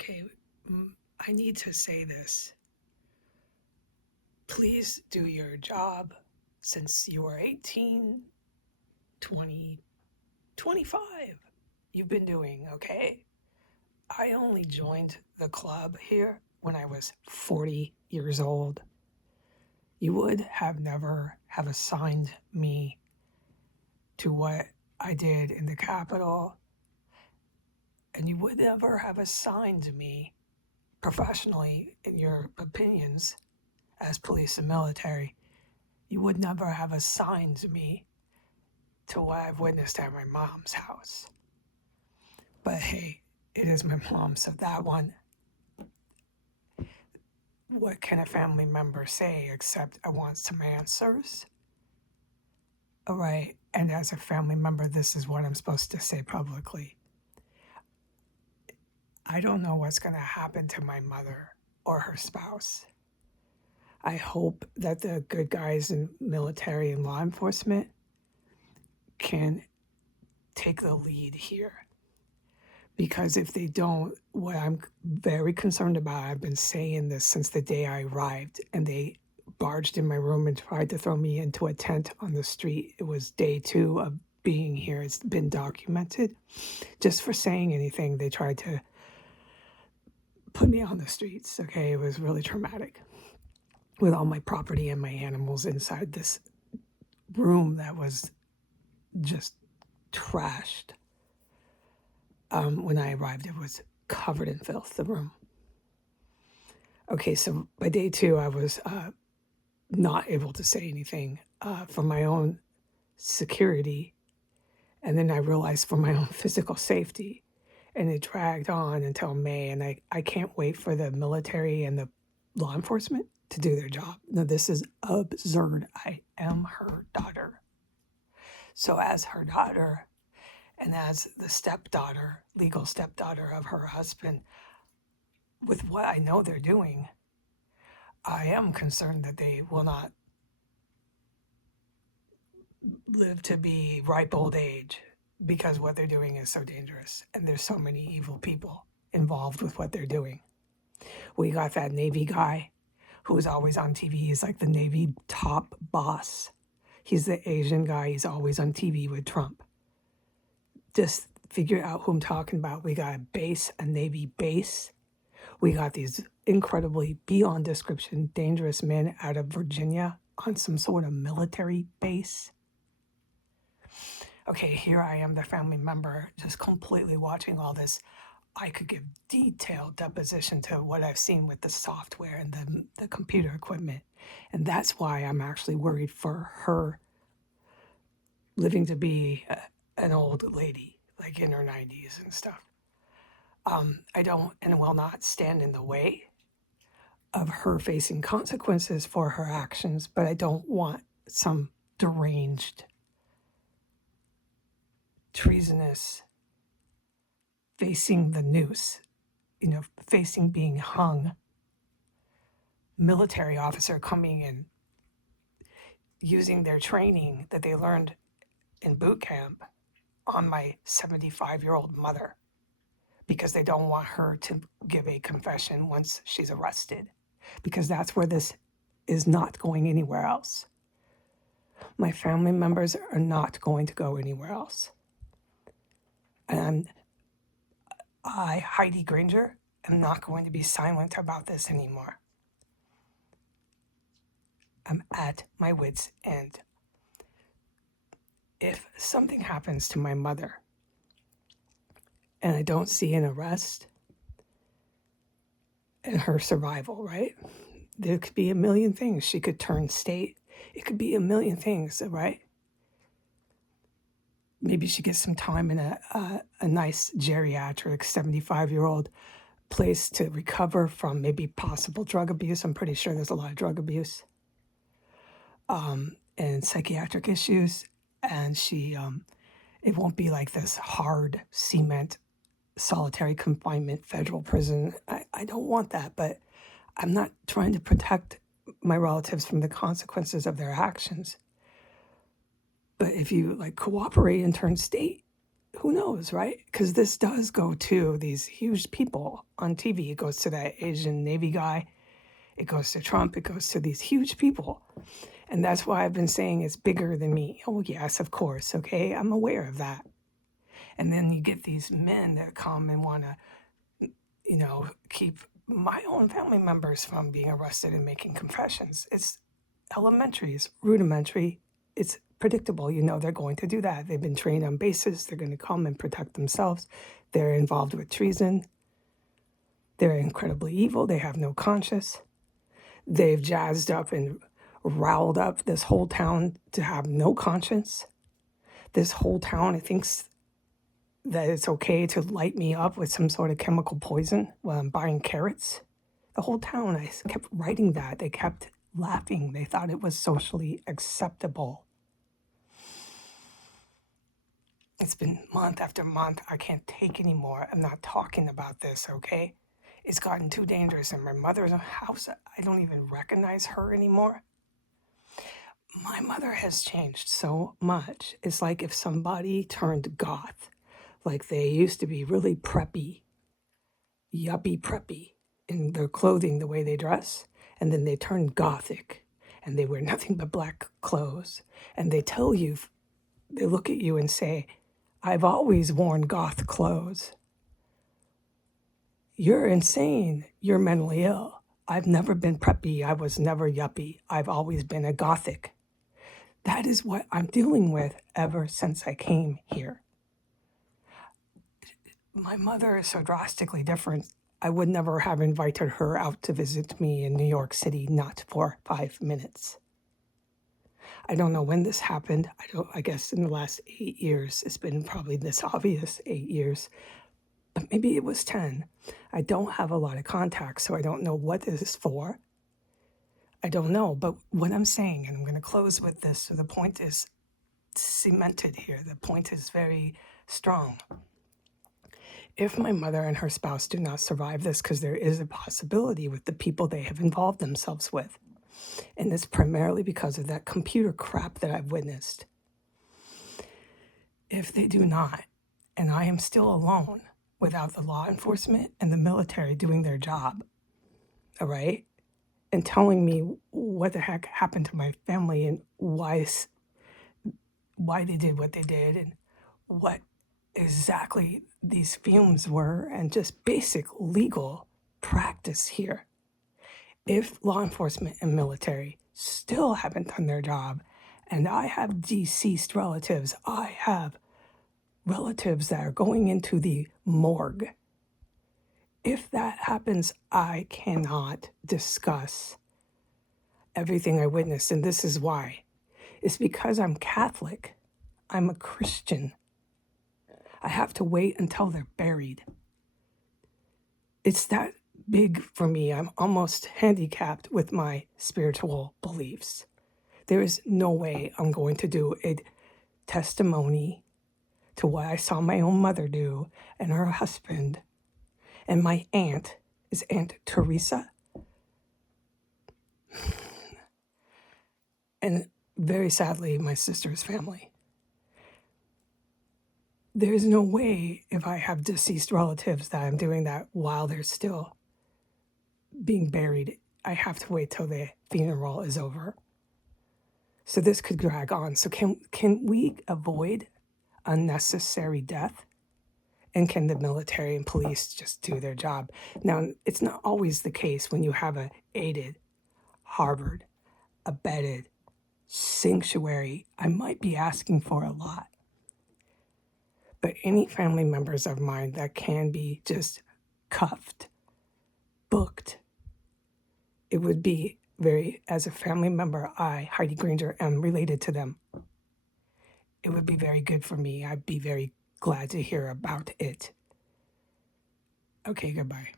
Okay, I need to say this. Please do your job since you were 18, 20, 25. You've been doing okay. I only joined the club here when I was 40 years old. You would have never have assigned me to what I did in the Capitol, and you would never have assigned me professionally in your opinions as police and military. You would never have assigned me to what I've witnessed at my mom's house. But hey, it is my mom, so that one, what can a family member say except I want some answers? All right, and as a family member, this is what I'm supposed to say publicly. I don't know what's going to happen to my mother or her spouse. I hope that the good guys in military and law enforcement can take the lead here. Because if they don't, what I'm very concerned about, I've been saying this since the day I arrived, and they barged in my room and tried to throw me into a tent on the street. It was day 2 of being here. It's been documented. Just for saying anything, they tried to put me on the streets. Okay, it was really traumatic with all my property and my animals inside this room that was just trashed. When I arrived, it was covered in filth, the room. Okay, so by day 2, I was not able to say anything for my own security. And then I realized for my own physical safety. And it dragged on until May. And I can't wait for the military and the law enforcement to do their job. No, this is absurd. I am her daughter. So as her daughter and as the stepdaughter, legal stepdaughter of her husband, with what I know they're doing, I am concerned that they will not live to be ripe old age because what they're doing is so dangerous. And there's so many evil people involved with what they're doing. We got that Navy guy who's always on TV. He's like the Navy top boss. He's the Asian guy. He's always on TV with Trump. Just figure out who I'm talking about. We got a Navy base. We got these incredibly, beyond description, dangerous men out of Virginia on some sort of military base. Okay, here I am, the family member, just completely watching all this. I could give detailed deposition to what I've seen with the software and the computer equipment. And that's why I'm actually worried for her living to be an old lady, like in her 90s and stuff. I don't and will not stand in the way of her facing consequences for her actions, but I don't want some deranged, treasonous, facing the noose, facing being hung, military officer coming in, using their training that they learned in boot camp on my 75-year-old mother because they don't want her to give a confession once she's arrested, because that's where this is not going anywhere else. My family members are not going to go anywhere else. And I, Heidi Granger, am not going to be silent about this anymore. I'm at my wit's end. If something happens to my mother and I don't see an arrest and her survival, right? There could be a million things. She could turn state. It could be a million things, right? Maybe she gets some time in a nice geriatric 75-year-old place to recover from maybe possible drug abuse. I'm pretty sure there's a lot of drug abuse and psychiatric issues. And it won't be like this hard cement, solitary confinement, federal prison. I don't want that, but I'm not trying to protect my relatives from the consequences of their actions. But if you cooperate and turn state, who knows, right? Because this does go to these huge people on TV. It goes to that Asian Navy guy. It goes to Trump. It goes to these huge people. And that's why I've been saying it's bigger than me. Oh, yes, of course. Okay. I'm aware of that. And then you get these men that come and want to, keep my own family members from being arrested and making confessions. It's elementary, it's rudimentary, it's predictable. You know they're going to do that. They've been trained on bases. They're going to come and protect themselves. They're involved with treason. They're incredibly evil. They have no conscience. They've jazzed up and riled up this whole town to have no conscience. This whole town thinks that it's okay to light me up with some sort of chemical poison while I'm buying carrots. The whole town, I kept writing that. They kept laughing. They thought it was socially acceptable. It's been month after month. I can't take anymore. I'm not talking about this, okay? It's gotten too dangerous. In my mother's house, I don't even recognize her anymore. My mother has changed so much. It's like if somebody turned goth, like they used to be really preppy, yuppie preppy in their clothing, the way they dress, and then they turn gothic and they wear nothing but black clothes. And they tell you, they look at you and say, I've always worn goth clothes. You're insane. You're mentally ill. I've never been preppy. I was never yuppie. I've always been a gothic. That is what I'm dealing with ever since I came here. My mother is so drastically different. I would never have invited her out to visit me in New York City, not for 5 minutes. I don't know when this happened. I guess in the last 8 years. It's been probably this obvious 8 years. But maybe it was 10. I don't have a lot of contacts, so I don't know what this is for. I don't know. But what I'm saying, and I'm going to close with this, so the point is cemented here. The point is very strong. If my mother and her spouse do not survive this, because there is a possibility with the people they have involved themselves with, and it's primarily because of that computer crap that I've witnessed. If they do not, and I am still alone without the law enforcement and the military doing their job, all right, and telling me what the heck happened to my family and why they did what they did and what exactly these fumes were and just basic legal practice here. If law enforcement and military still haven't done their job, and I have deceased relatives, I have relatives that are going into the morgue. If that happens, I cannot discuss everything I witnessed, and this is why. It's because I'm Catholic. I'm a Christian. I have to wait until they're buried. It's that big for me. I'm almost handicapped with my spiritual beliefs. There is no way I'm going to do a testimony to what I saw my own mother do and her husband. And my aunt is Aunt Teresa. And very sadly, my sister's family. There's no way if I have deceased relatives that I'm doing that while they're still being buried. I have to wait till the funeral is over. So this could drag on. So can we avoid unnecessary death? And can the military and police just do their job? Now, it's not always the case when you have a aided, harbored, abetted, sanctuary. I might be asking for a lot. But any family members of mine that can be just cuffed, booked, it would be very, as a family member, I, Heidi Granger, am related to them. It would be very good for me. I'd be very glad to hear about it. Okay, goodbye.